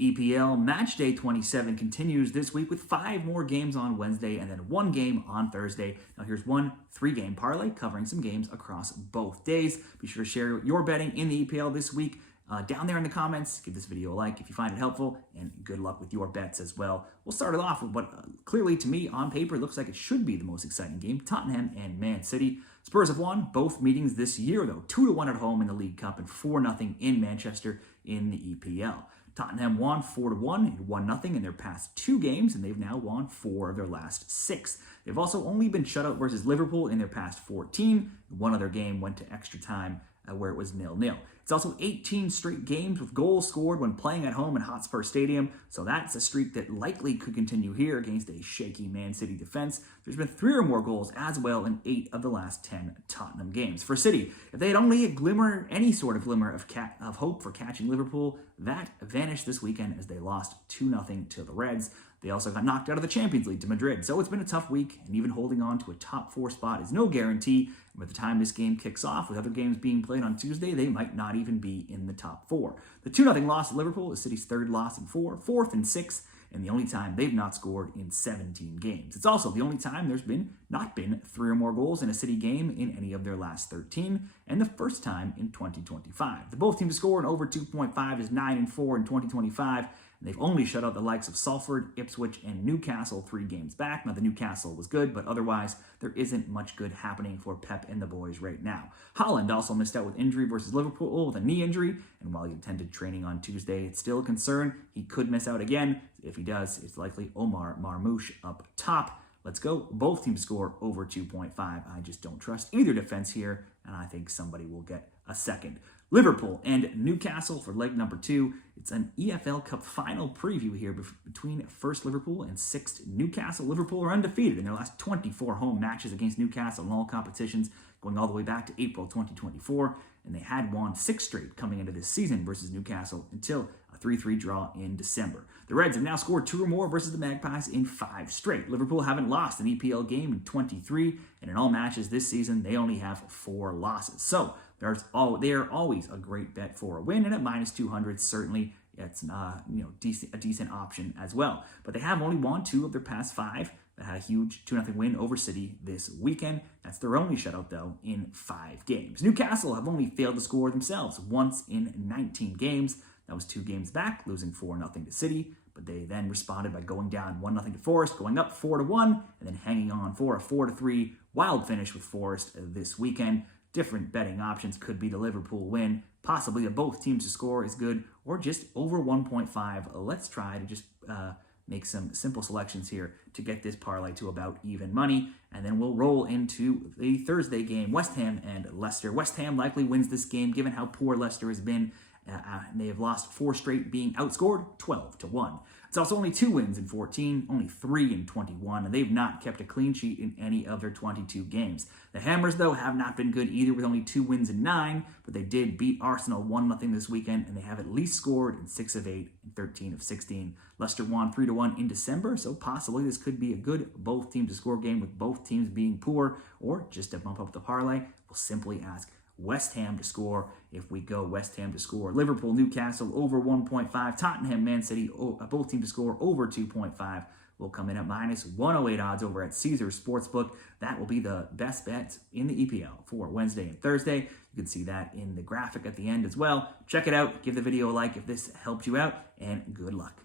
EPL Matchday 27 continues this week with 5 more games on Wednesday and then 1 game on Thursday. Now here's one 3-game parlay covering some games across both days. Be sure to share your betting in the EPL this week down there in the comments. Give this video a like if you find it helpful, and good luck with your bets as well. We'll start it off with what clearly to me on paper looks like it should be the most exciting game, Tottenham and Man City. Spurs have won both meetings this year though, 2-1 at home in the League Cup and 4-0 in Manchester in the EPL. Tottenham won 4-1 and 1-0 in their past 2 games, and they've now won 4 of their last 6. They've also only been shut out versus Liverpool in their past 14. One other game went to extra time where it was 0-0. It's also 18 straight games with goals scored when playing at home at Hotspur Stadium, so that's a streak that likely could continue here against a shaky Man City defense. There's been 3 or more goals as well in 8 of the last 10 Tottenham games. For City, if they had only any sort of glimmer of hope for catching Liverpool, that vanished this weekend as they lost 2-0 to the Reds. They also got knocked out of the Champions League to Madrid, so it's been a tough week, and even holding on to a top 4 spot is no guarantee. And by the time this game kicks off, with other games being played on Tuesday, they might not even be in the top 4. The 2-0 loss to Liverpool is City's 3rd loss in 4, 4th in 6, and the only time they've not scored in 17 games. It's also the only time there's not been 3 or more goals in a City game in any of their last 13, and the first time in 2025. The both teams to score in over 2.5 is 9-4 in 2025. They've only shut out the likes of Salford, Ipswich, and Newcastle 3 games back. Now, the Newcastle was good, but otherwise, there isn't much good happening for Pep and the boys right now. Haaland also missed out with injury versus Liverpool with a knee injury, and while he attended training on Tuesday, it's still a concern. He could miss out again. If he does, it's likely Omar Marmoush up top. Let's go. Both teams score over 2.5. I just don't trust either defense here, and I think somebody will get a second. Liverpool and Newcastle for leg number 2. It's an EFL Cup final preview here between 1st Liverpool and 6th Newcastle. Liverpool are undefeated in their last 24 home matches against Newcastle in all competitions, going all the way back to April 2024, and they had won 6 straight coming into this season versus Newcastle until a 3-3 draw in December. The Reds have now scored 2 or more versus the Magpies in 5 straight. Liverpool haven't lost an EPL game in 23, and in all matches this season, they only have 4 losses. So they are always a great bet for a win, and at -200, certainly it's a decent option as well. But they have only won 2 of their past 5. They had a huge 2-0 win over City this weekend. That's their only shutout, though, in 5 games. Newcastle have only failed to score themselves once in 19 games. That was 2 games back, losing 4-0 to City. But they then responded by going down 1-0 to Forest, going up 4-1, and then hanging on for a 4-3 wild finish with Forest this weekend. Different betting options could be the Liverpool win, possibly that both teams to score is good, or just over 1.5. Let's try to just make some simple selections here to get this parlay to about even money, and then we'll roll into the Thursday game, West Ham and Leicester. West Ham likely wins this game given how poor Leicester has been. They have lost 4 straight, being outscored 12-1. It's also only 2 wins in 14, only 3 in 21, and they've not kept a clean sheet in any of their 22 games. The Hammers, though, have not been good either, with only 2 wins in 9, but they did beat Arsenal 1-0 this weekend, and they have at least scored in 6 of 8 and 13 of 16. Leicester won 3-1 in December, so possibly this could be a good both teams to score game with both teams being poor, or just to bump up the parlay, we'll simply ask West Ham to score. If we go West Ham to score, Liverpool, Newcastle over 1.5, Tottenham, Man City, both teams to score over 2.5 will come in at -108 odds over at Caesars Sportsbook. That will be the best bets in the EPL for Wednesday and Thursday. You can see that in the graphic at the end as well. Check it out. Give the video a like if this helped you out, and good luck.